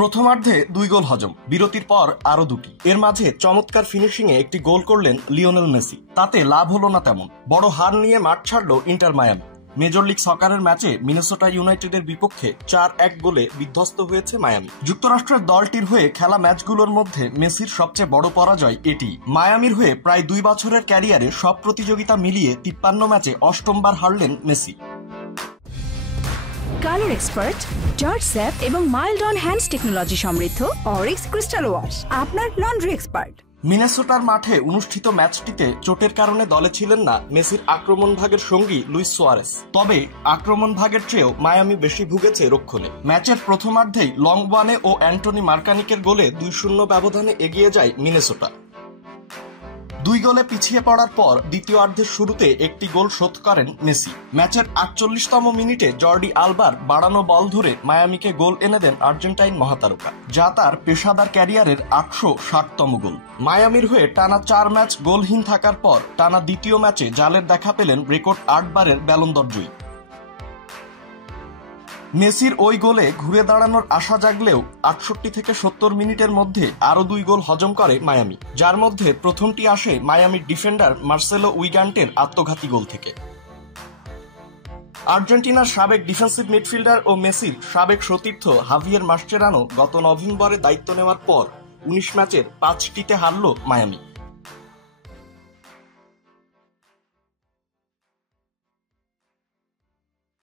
প্রথমার্ধে 2 গোল হজম, বিরতির পর আরো 2টি। এর মাঝে চমৎকার ফিনিশিংয়ে একটি গোল করলেন লিওনেল মেসি। তাতে লাভ হলো না তেমন, বড় হার নিয়ে মাঠ ছাড়ল ইন্টার মায়ামি। মেজর লিগ সকারের ম্যাচে মিনেসোটা ইউনাইটেডের বিপক্ষে 4-1 গোলে বিধ্বস্ত হয়েছে মায়ামি। যুক্তরাষ্ট্রের দলটির হয়ে খেলা ম্যাচগুলোর মধ্যে মেসির সবচেয়ে বড় পরাজয় এটি। মায়ামির হয়ে প্রায় 2 বছরের ক্যারিয়ারে সব প্রতিযোগিতা মিলিয়ে 53 ম্যাচে 8বার হারলেন মেসি। কালার এক্সপার্ট, জর্জ স্যাপ এবং মাইল্ড অন হ্যান্ডস টেকনোলজি সমৃদ্ধ অরিক্স ক্রিস্টাল ওয়াশ আপনার লন্ড্রি এক্সপার্ট। মিনেসোটার মাঠে অনুষ্ঠিত ম্যাচটিতে চোটের কারণে দলে ছিলেন না মেসির আক্রমণ ভাগের সঙ্গী লুইস সুয়ারেস। তবে আক্রমণ ভাগের চেয়েও মায়ামি বেশি ভুগেছে রক্ষণে। ম্যাচের প্রথমার্ধেই লংবানে ও অ্যান্টনি মার্কানিকের গোলে 2-0 ব্যবধানে এগিয়ে যায় মিনেসোটা। 2 গোলে পিছিয়ে পড়ার পর দ্বিতীয়ার্ধের শুরুতে একটি গোল শোধ করেন মেসি। ম্যাচের 48তম মিনিটে জর্ডি আলবার বাড়ানো বল ধরে মায়ামিকে গোল এনে দেন আর্জেন্টাইন মহাতারকা, যা তার পেশাদার ক্যারিয়ারের 860তম গোল। মায়ামির হয়ে টানা 4 ম্যাচ গোলহীন থাকার পর টানা দ্বিতীয় ম্যাচে জালের দেখা পেলেন রেকর্ড 8 বারের ব্যালন দর জয়ী। মেসির ওই গোলে ঘুরে দাঁড়ানোর আশা জাগলেও 68 থেকে 70 মিনিটের মধ্যে আরো 2 গোল হজম করে মায়ামি, যার মধ্যে প্রথমটি আসে মায়ামির ডিফেন্ডার মার্সেলো উইগান্টের আত্মঘাতী গোল থেকে। আর্জেন্টিনার সাবেক ডিফেন্সিভ মিডফিল্ডার ও মেসির সাবেক সতীর্থ হাভিয়ের মাস্চেরানো গত নভেম্বরে দায়িত্ব নেওয়ার পর 19 ম্যাচের 5টিতে হারল মায়ামি।